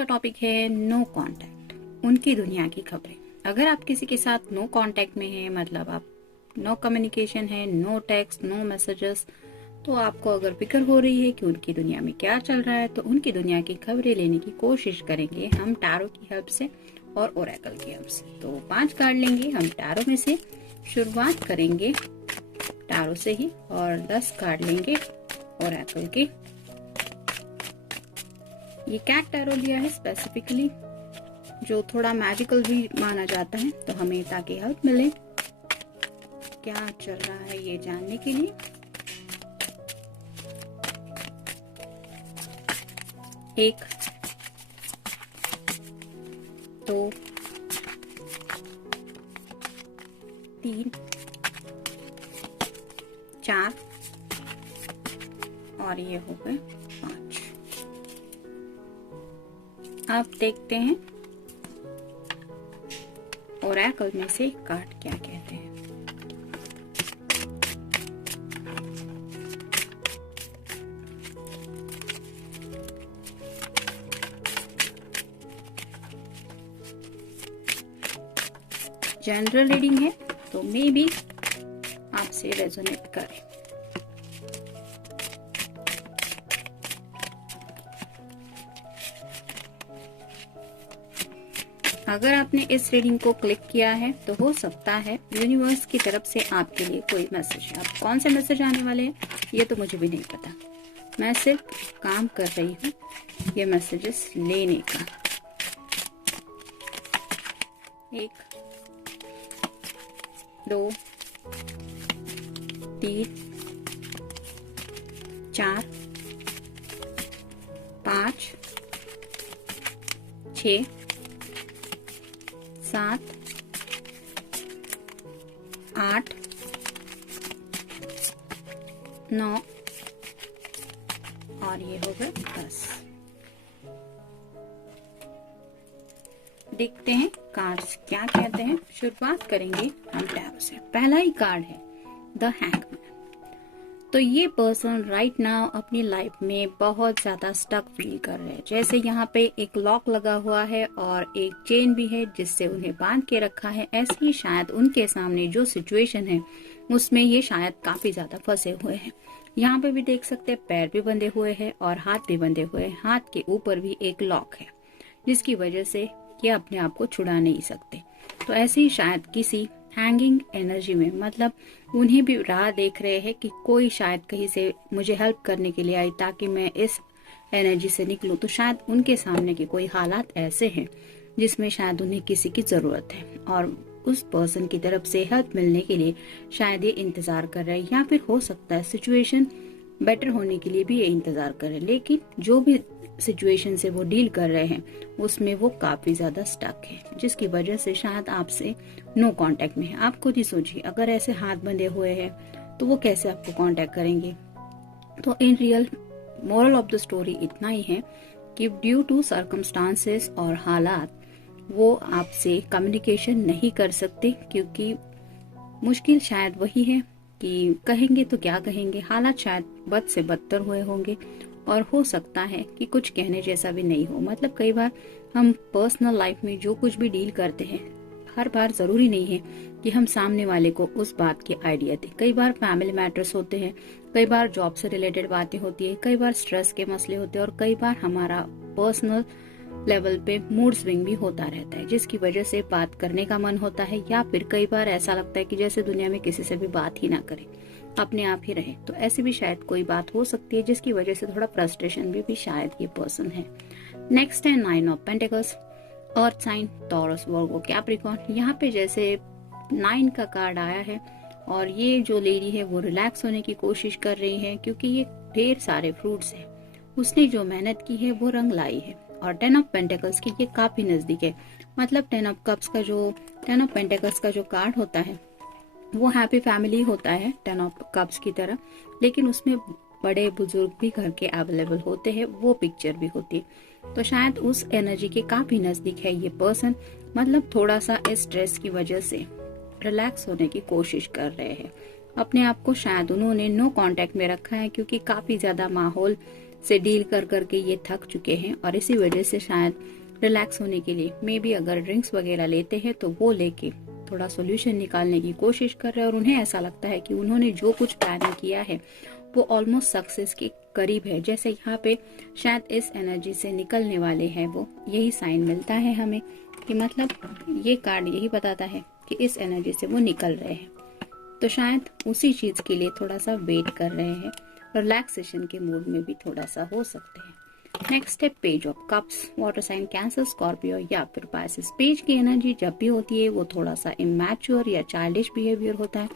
का टॉपिक है no contact, उनकी दुनिया की खबरें। अगर आप किसी के साथ नो कांटेक्ट में हैं, मतलब आप नो कम्युनिकेशन है, नो टेक्स्ट, नो मैसेजेस, तो आपको अगर फिक्र हो रही है कि उनकी दुनिया में क्या चल रहा है, तो उनकी दुनिया की खबरें लेने की कोशिश करेंगे हम टैरो की हेल्प से और ओरेकल की हेल्प से। तो 5 कार्ड लेंगे हम टैरो में से, शुरुआत करेंगे टैरो से ही, और 10 कार्ड लेंगे ओरेकल के। ये कैट टैरो लिया है स्पेसिफिकली, जो थोड़ा मैजिकल भी माना जाता है, तो हमें ताकि हेल्प मिले क्या चल रहा है ये जानने के लिए। एक, दो, 3, 4 और ये हो गए 5। अब देखते हैं ओरेकल में से कार्ड क्या कहते हैं। जनरल रीडिंग है तो मे बी आपसे रेजोनेट करे। अगर आपने इस रीडिंग को क्लिक किया है तो हो सकता है यूनिवर्स की तरफ से आपके लिए कोई मैसेज है। अब कौन से मैसेज आने वाले हैं ये तो मुझे भी नहीं पता, मैं सिर्फ काम कर रही हूँ ये मैसेजेस लेने का। 1, 2, 3, 4, 5, 6, 7, 8, 9 और ये हो गए 10। देखते हैं कार्ड्स क्या कहते हैं। शुरुआत करेंगे हम टैरो से। पहला ही कार्ड है द हैंगमैन। तो ये पर्सन राइट नाउ अपनी लाइफ में बहुत ज्यादा स्टक फील कर रहे हैं। जैसे यहाँ पे एक लॉक लगा हुआ है और एक चेन भी है जिससे उन्हें बांध के रखा है। ऐसे ही शायद उनके सामने जो सिचुएशन है उसमें ये शायद काफी ज्यादा फंसे हुए हैं। यहाँ पे भी देख सकते हैं पैर भी बंधे हुए हैं और हाथ भी बंधे हुए हैं। हाथ के ऊपर भी एक लॉक है जिसकी वजह से ये अपने आप को छुड़ा नहीं सकते। तो ऐसे ही शायद किसी हैंगिंग एनर्जी में, मतलब उन्हें भी राह देख रहे हैं कि कोई शायद कहीं से मुझे हेल्प करने के लिए आई ताकि मैं इस एनर्जी से निकलूं। तो शायद उनके सामने के कोई हालात ऐसे हैं जिसमें शायद उन्हें किसी की जरूरत है और उस पर्सन की तरफ से हेल्प मिलने के लिए शायद ये इंतजार कर रहे हैं, या फिर हो सकता है सिचुएशन बेटर होने के लिए भी ये इंतजार कर रहे हैं। लेकिन जो भी सिचुएशन से वो डील कर रहे हैं उसमें वो काफी ज्यादा स्टक है, जिसकी वजह से शायद आपसे नो कांटेक्ट में है। आप खुद ही सोचिए, अगर ऐसे हाथ बंधे हुए हैं तो वो कैसे आपको कांटेक्ट करेंगे। तो in real moral of the story इतना ही है कि ड्यू टू सर्कमस्टांसेस और हालात वो आपसे कम्युनिकेशन नहीं कर सकते, क्योंकि मुश्किल शायद वही है कि कहेंगे तो क्या कहेंगे। हालात शायद बद से बदतर हुए होंगे और हो सकता है कि कुछ कहने जैसा भी नहीं हो। मतलब कई बार हम पर्सनल लाइफ में जो कुछ भी डील करते हैं, हर बार जरूरी नहीं है कि हम सामने वाले को उस बात की आइडिया दें। कई बार फैमिली मैटर्स होते हैं, कई बार जॉब से रिलेटेड बातें होती है, कई बार स्ट्रेस के मसले होते हैं और कई बार हमारा पर्सनल लेवल पे मूड स्विंग भी होता रहता है, जिसकी वजह से बात करने का मन होता है, या फिर कई बार ऐसा लगता है कि जैसे दुनिया में किसी से भी बात ही ना करें, अपने आप ही रहे। तो ऐसी भी शायद कोई बात हो सकती है जिसकी वजह से थोड़ा फ्रस्ट्रेशन भी शायद ये पर्सन है। नेक्स्ट है 9 of pentacles, earth sign, Taurus, Virgo, Capricorn. यहाँ पे जैसे 9 का कार्ड आया है और ये जो लेडी है वो रिलैक्स होने की कोशिश कर रही है, क्योंकि ये ढेर सारे फ्रूट्स है, उसने जो मेहनत की है वो रंग लाई है। और 10 ऑफ पेंटिकल्स की ये काफी नजदीक है। मतलब 10 ऑफ कप्स का जो 10 ऑफ पेंटिकल्स का जो कार्ड होता है वो हैप्पी फैमिली होता है 10 ऑफ कप्स की तरह, लेकिन उसमें बड़े बुजुर्ग भी घर के अवेलेबल होते हैं, वो पिक्चर भी होती है। तो शायद उस एनर्जी के काफी नजदीक है ये पर्सन। मतलब थोड़ा सा स्ट्रेस की वजह से रिलैक्स होने की कोशिश कर रहे हैं। अपने आप को शायद उन्होंने नो कांटेक्ट में रखा है, क्योंकि काफी ज्यादा माहौल से डील कर करके ये थक चुके हैं और इसी वजह से शायद रिलैक्स होने के लिए मे बी अगर ड्रिंक्स वगैरह लेते हैं तो वो लेके थोड़ा सोल्यूशन निकालने की कोशिश कर रहे हैं और उन्हें ऐसा लगता है कि उन्होंने जो कुछ प्लानिंग किया है वो ऑलमोस्ट सक्सेस के करीब है। जैसे यहाँ पे शायद इस एनर्जी से निकलने वाले हैं वो, यही साइन मिलता है हमें कि मतलब ये कार्ड यही बताता है कि इस एनर्जी से वो निकल रहे हैं। तो शायद उसी चीज के लिए थोड़ा सा वेट कर रहे हैं, रिलैक्सेशन के मूड में भी थोड़ा सा हो सकते हैं। नेक्स्ट है page of cups, water sign cancer, Scorpio या फिर पाइसेस। पेज की एनर्जी जब भी होती है वो थोड़ा सा इमैच्योर या चाइल्डिश बिहेवियर होता है।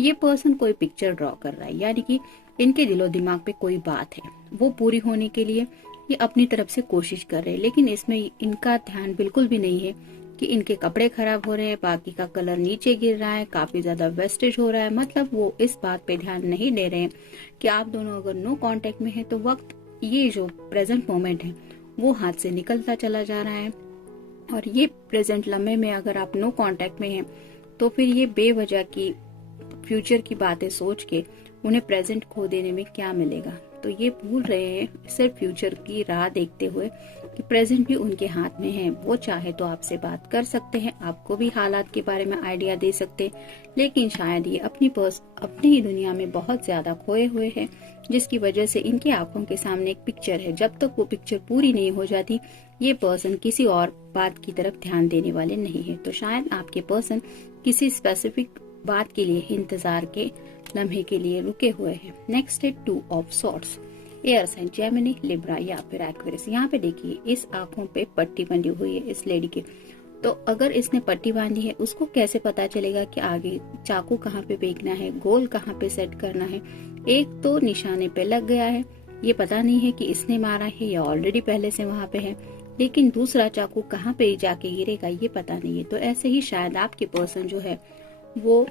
ये पर्सन कोई पिक्चर ड्रॉ कर रहा है, यानी कि इनके दिलो दिमाग पे कोई बात है, वो पूरी होने के लिए ये अपनी तरफ से कोशिश कर रहे हैं, लेकिन इसमें इनका ध्यान बिल्कुल भी नहीं है कि इनके कपड़े खराब हो रहे हैं, बाकी का कलर नीचे गिर रहा है, काफी ज्यादा वेस्टेज हो रहा है। मतलब वो इस बात पे ध्यान नहीं दे रहे हैं कि आप दोनों अगर नो कांटेक्ट में है तो वक्त, ये जो प्रेजेंट मोमेंट है वो हाथ से निकलता चला जा रहा है। और ये प्रेजेंट लम्हे में अगर आप नो कांटेक्ट में हैं तो फिर ये बेवजह की फ्यूचर की बातें सोच के उन्हें प्रेजेंट खो देने में क्या मिलेगा। तो ये भूल रहे हैं सिर्फ फ्यूचर की राह देखते हुए कि प्रेजेंट भी उनके हाथ में है। वो चाहे तो आपसे बात कर सकते हैं, आपको भी हालात के बारे में आइडिया दे सकते हैं, लेकिन शायद ये अपनी ही दुनिया में बहुत ज्यादा खोए हुए हैं, जिसकी वजह से इनकी आंखों के सामने एक पिक्चर है। जब तक वो पिक्चर पूरी नहीं हो जाती ये पर्सन किसी और बात की तरफ ध्यान देने वाले नहीं है। तो शायद आपके पर्सन किसी स्पेसिफिक बात के लिए इंतजार के लम्हे के लिए रुके हुए हैं। नेक्स्ट है 2 of swords, air sign Gemini, Libra या फिर एक्वेरियस। यहाँ पे देखिए इस आंखों पे पट्टी बंधी हुई है इस लेडी के। तो अगर इसने पट्टी बांधी है उसको कैसे पता चलेगा कि आगे चाकू कहाँ पे फेंकना है, गोल कहाँ पे सेट करना है। एक तो निशाने पे लग गया है, ये पता नहीं है कि इसने मारा है या ऑलरेडी पहले से वहां पे है, लेकिन दूसरा चाकू कहाँ पे जाके गिरेगा ये पता नहीं है। तो ऐसे ही शायद आपके पर्सन जो है वो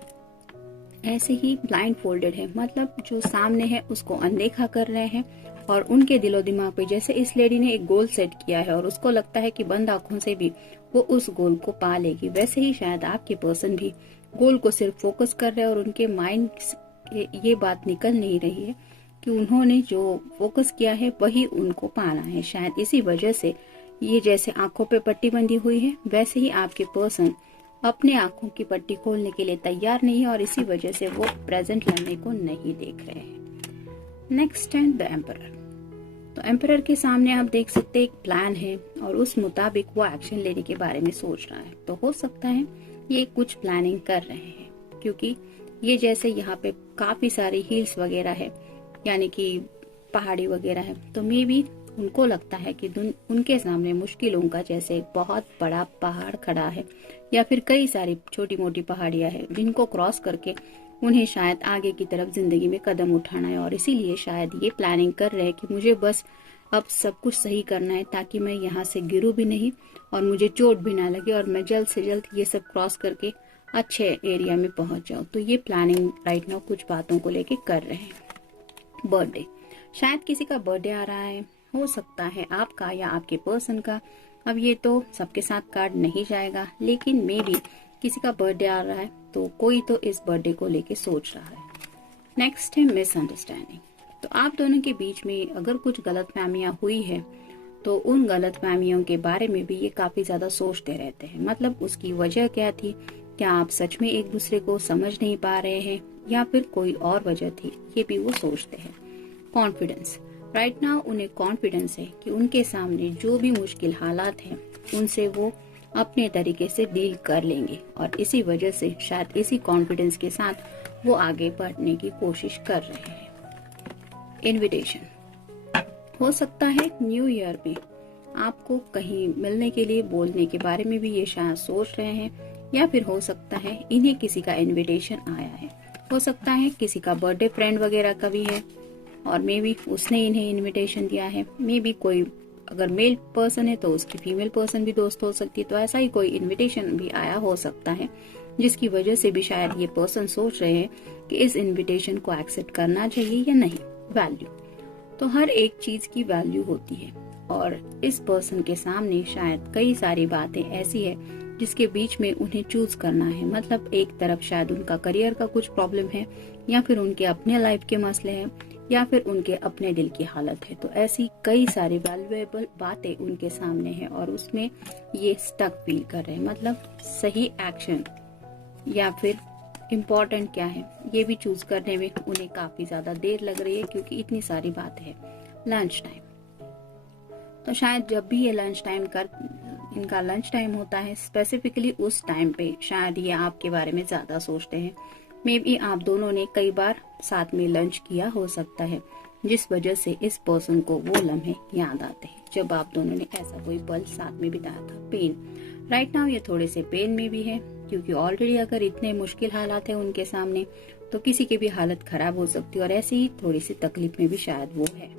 ऐसे ही ब्लाइंड फोल्डेड है, मतलब जो सामने है उसको अनदेखा कर रहे हैं और उनके दिलो दिमाग पे जैसे इस लेडी ने एक गोल सेट किया है और उसको लगता है कि बंद आंखों से भी वो उस गोल को पा लेगी, वैसे ही शायद आपके पर्सन भी गोल को सिर्फ फोकस कर रहे हैं और उनके माइंड ये बात निकल नहीं रही है कि उन्होंने जो फोकस किया है वही उनको पाना है। शायद इसी वजह से ये जैसे आंखों पे पट्टी बंधी हुई है वैसे ही आपके पर्सन अपने आंखों की पट्टी खोलने के लिए तैयार नहीं है और इसी वजह से वो प्रेजेंट लम्हे को नहीं देख रहे हैं। नेक्स्ट है द एम्परर। तो एम्परर के सामने आप देख सकते हैं एक प्लान है और उस मुताबिक वो एक्शन लेने के बारे में सोच रहा है। तो हो सकता है ये कुछ प्लानिंग कर रहे हैं, क्योंकि ये जैसे यहाँ पे काफी सारी हिल्स वगैरह है, यानी कि पहाड़ी वगैरह है, तो मे बी उनको लगता है कि उनके सामने मुश्किलों का जैसे एक बहुत बड़ा पहाड़ खड़ा है या फिर कई सारी छोटी मोटी पहाड़ियां हैं जिनको क्रॉस करके उन्हें शायद आगे की तरफ जिंदगी में कदम उठाना है। और इसीलिए शायद ये प्लानिंग कर रहे हैं कि मुझे बस अब सब कुछ सही करना है ताकि मैं यहाँ से गिरूं भी नहीं और मुझे चोट भी ना लगे और मैं जल्द से जल्द ये सब क्रॉस करके अच्छे एरिया में पहुंच जाऊं। तो ये प्लानिंग राइट नाउ कुछ बातों को लेके कर रहे हैं। बर्थडे, शायद किसी का बर्थडे आ रहा है, हो सकता है आपका या आपके पर्सन का। अब ये तो सबके साथ कार्ड नहीं जाएगा, लेकिन मे बी किसी का बर्थडे आ रहा है तो कोई तो इस बर्थडे को लेके सोच रहा है। नेक्स्ट है मिसअंडरस्टैंडिंग। तो आप दोनों के बीच में अगर कुछ गलतफहमियां हुई है तो उन गलतफहमियों के बारे में भी ये काफी ज्यादा सोचते रहते हैं। मतलब उसकी वजह क्या थी, क्या आप सच में एक दूसरे को समझ नहीं पा रहे हैं या फिर कोई और वजह थी, ये भी वो सोचते हैं। कॉन्फिडेंस, राइट नाउ उन्हें कॉन्फिडेंस है कि उनके सामने जो भी मुश्किल हालात हैं उनसे वो अपने तरीके से डील कर लेंगे और इसी वजह से शायद इसी कॉन्फिडेंस के साथ वो आगे बढ़ने की कोशिश कर रहे हैं। इनविटेशन, हो सकता है न्यू ईयर में आपको कहीं मिलने के लिए बोलने के बारे में भी ये शायद सोच रहे हैं, या फिर हो सकता है इन्हें किसी का इनविटेशन आया है। हो सकता है किसी का बर्थडे फ्रेंड वगैरह का भी है और मे बी उसने इन्हें इनविटेशन दिया है। मे बी कोई अगर मेल पर्सन है तो उसकी फीमेल पर्सन भी दोस्त हो सकती है। तो ऐसा ही कोई इनविटेशन भी आया हो सकता है जिसकी वजह से भी शायद ये पर्सन सोच रहे हैं कि इस इनविटेशन को एक्सेप्ट करना चाहिए या नहीं। वैल्यू, तो हर एक चीज की वैल्यू होती है और इस पर्सन के सामने शायद कई सारी बातें ऐसी है जिसके बीच में उन्हें चूज करना है। मतलब एक तरफ शायद उनका करियर का कुछ प्रॉब्लम है या फिर उनके अपने लाइफ के मसले हैं या फिर उनके अपने दिल की हालत है। तो ऐसी कई सारी वैल्यूएबल बातें उनके सामने है और उसमें ये स्टक फील कर रहे हैं। मतलब सही एक्शन या फिर इम्पोर्टेंट क्या है ये भी चूज करने में उन्हें काफी ज्यादा देर लग रही है, क्योंकि इतनी सारी बात है। लंच टाइम, तो शायद जब भी ये इनका लंच टाइम होता है, स्पेसिफिकली उस टाइम पे शायद ये आपके बारे में ज्यादा सोचते हैं। मे बी आप दोनों ने कई बार साथ में लंच किया हो सकता है, जिस वजह से इस पर्सन को वो लम्हे याद आते हैं जब आप दोनों ने ऐसा कोई पल साथ में बिताया था। पेन, राइट नाउ ये थोड़े से पेन में भी है, क्योंकि ऑलरेडी अगर इतने मुश्किल हालात है उनके सामने, तो किसी की भी हालत खराब हो सकती है, और ऐसे ही थोड़ी सी तकलीफ में भी शायद वो है।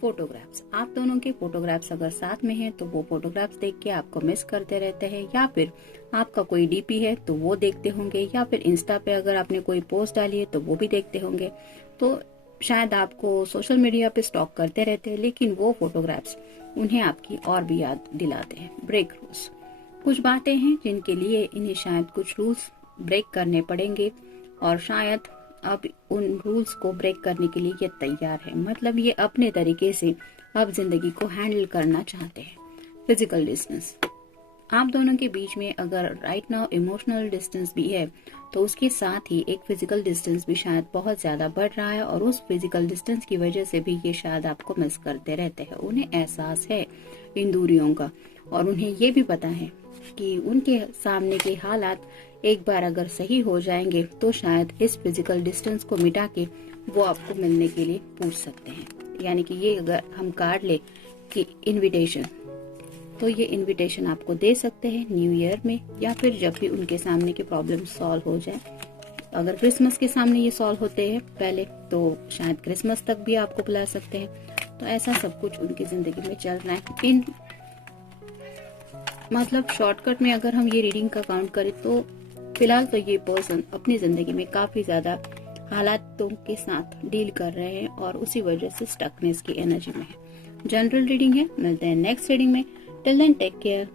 फोटोग्राफ्स, आप दोनों के फोटोग्राफ्स अगर साथ में हैं तो वो फोटोग्राफ्स देख के आपको मिस करते रहते हैं, या फिर आपका कोई डीपी है तो वो देखते होंगे, या फिर इंस्टा पे अगर आपने कोई पोस्ट डाली है तो वो भी देखते होंगे। तो शायद आपको सोशल मीडिया पे स्टॉक करते रहते हैं, लेकिन वो फोटोग्राफ्स उन्हें आपकी और भी याद दिलाते हैं। ब्रेक रूल्स, कुछ बातें हैं जिनके लिए इन्हें शायद कुछ रूल्स ब्रेक करने पड़ेंगे, और शायद अब उन रूल्स को ब्रेक करने के लिए ये तैयार है। मतलब ये अपने तरीके से अब जिंदगी को हैंडल करना चाहते हैं। फिजिकल डिस्टेंस, आप दोनों के बीच में अगर राइट नाउ इमोशनल डिस्टेंस भी है, तो उसके साथ ही एक फिजिकल डिस्टेंस भी शायद बहुत ज्यादा बढ़ रहा है, और उस फिजिकल डिस्टेंस की वजह से भी ये शायद आपको मिस करते रहते हैं। उन्हें एहसास है इन दूरियों का, और उन्हें ये भी पता है कि उनके सामने के हालात एक बार अगर सही हो जाएंगे तो शायद इस फिजिकल डिस्टेंस को मिटा के वो आपको मिलने के लिए पूछ सकते हैं। यानी कि ये अगर हम कार्ड ले कि इनविटेशन, तो ये इनविटेशन आपको दे सकते हैं न्यू ईयर में, या फिर जब भी उनके सामने की प्रॉब्लम सॉल्व हो जाए। अगर क्रिसमस के सामने ये सॉल्व होते हैं पहले, तो शायद क्रिसमस तक भी आपको बुला सकते हैं। तो ऐसा सब कुछ उनकी जिंदगी में चल रहा है। इन मतलब शॉर्टकट में अगर हम ये रीडिंग का काउंट करें तो फिलहाल तो ये पर्सन अपनी जिंदगी में काफी ज्यादा हालातों के साथ डील कर रहे हैं, और उसी वजह से स्टकनेस की एनर्जी में है। जनरल रीडिंग है, मिलते हैं नेक्स्ट रीडिंग में। Till then take care.